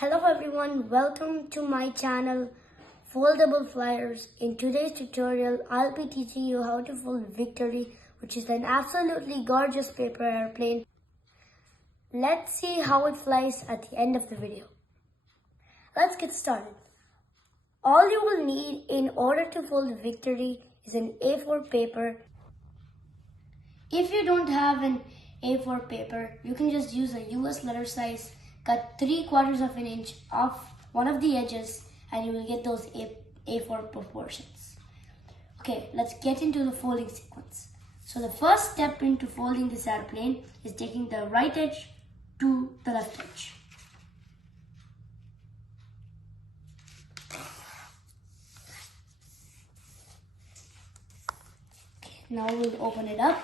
Hello everyone, welcome to my channel Foldable Flyers. In today's tutorial, I'll be teaching you how to fold Victory, which is an absolutely gorgeous paper airplane. Let's see how it flies at the end of the video. Let's get started. All you will need in order to fold Victory is an A4 paper. If you don't have an A4 paper, you can just use a US letter size. Cut 3/4 of an inch off one of the edges and you will get those A4 proportions. Okay, let's get into the folding sequence. So the first step into folding this airplane is taking the right edge to the left edge. Okay, now we'll open it up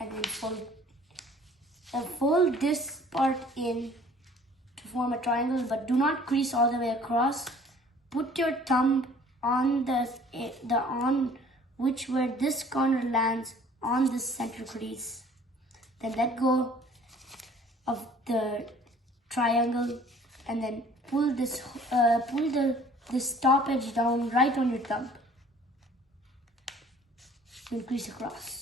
and then fold this part in to form a triangle, but do not crease all the way across. Put your thumb on where this corner lands on this center crease. Then let go of the triangle and then pull this top edge down right on your thumb. Then crease across.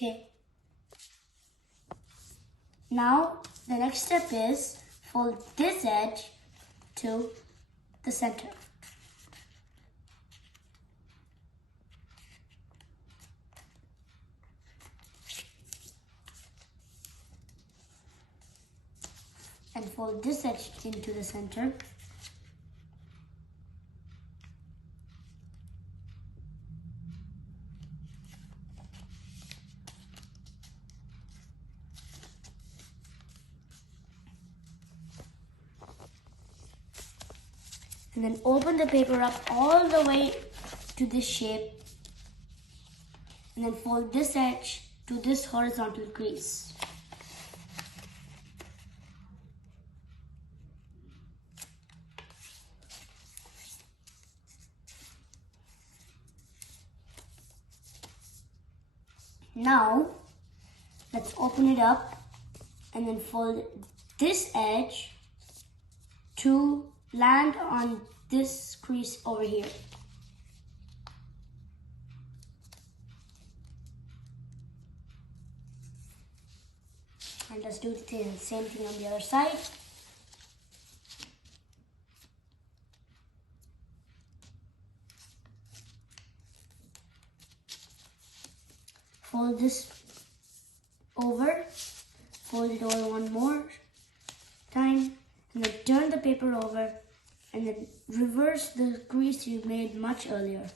Okay. Now the next step is fold this edge to the center. And fold this edge into the center. And then open the paper up all the way to this shape. And then fold this edge to this horizontal crease. Now, let's open it up and then fold this edge to land on this crease over here. And let's do the same thing on the other side. Fold this over, fold it over one more time, and then turn the paper over and then reverse the crease you made much earlier.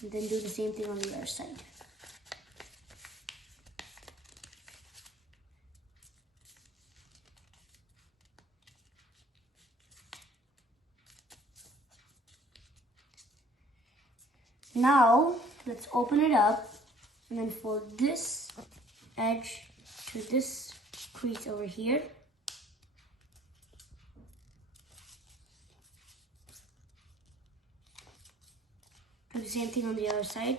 And then do the same thing on the other side. Now, let's open it up and then fold this edge to this crease over here. Do the same thing on the other side.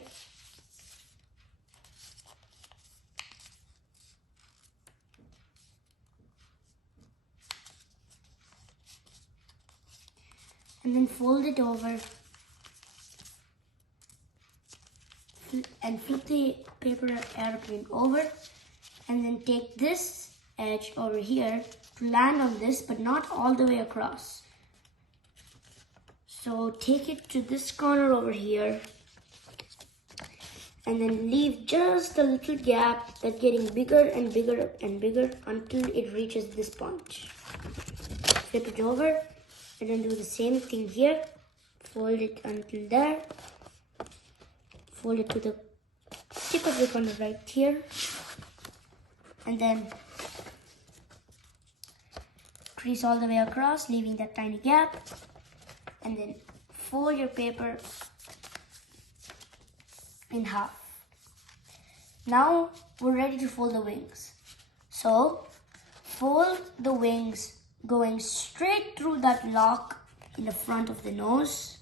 And then fold it over and flip the paper airplane over and then take this edge over here to land on this, but not all the way across. So take it to this corner over here and then leave just a little gap that's getting bigger and bigger and bigger until it reaches this point. Flip it over and then do the same thing here. Fold it until there. Fold it to the tip of the corner right here. And then crease all the way across, leaving that tiny gap. And then fold your paper in half. Now we're ready to fold the wings. So fold the wings going straight through that lock in the front of the nose,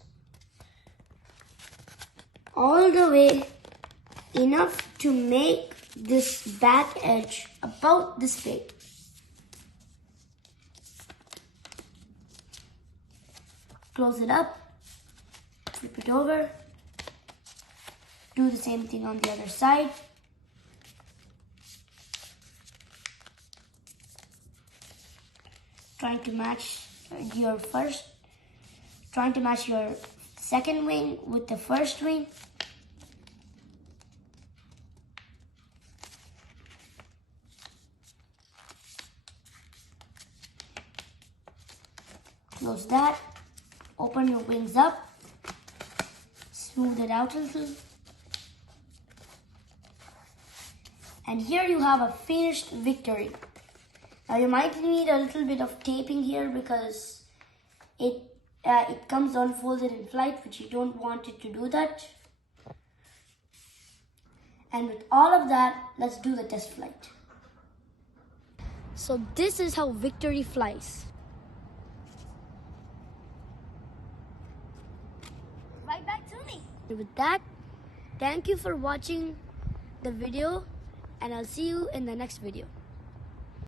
all the way, enough to make this back edge about this big. Close it up, flip it over, do the same thing on the other side. Trying to match your second wing with the first wing. Close that, open your wings up, smooth it out a little. And here you have a finished victory. Now you might need a little bit of taping here because it comes unfolded in flight, which you don't want it to do that. And with all of that, let's do the test flight. So this is how Victory flies. Right back to me. With that, thank you for watching the video, and I'll see you in the next video.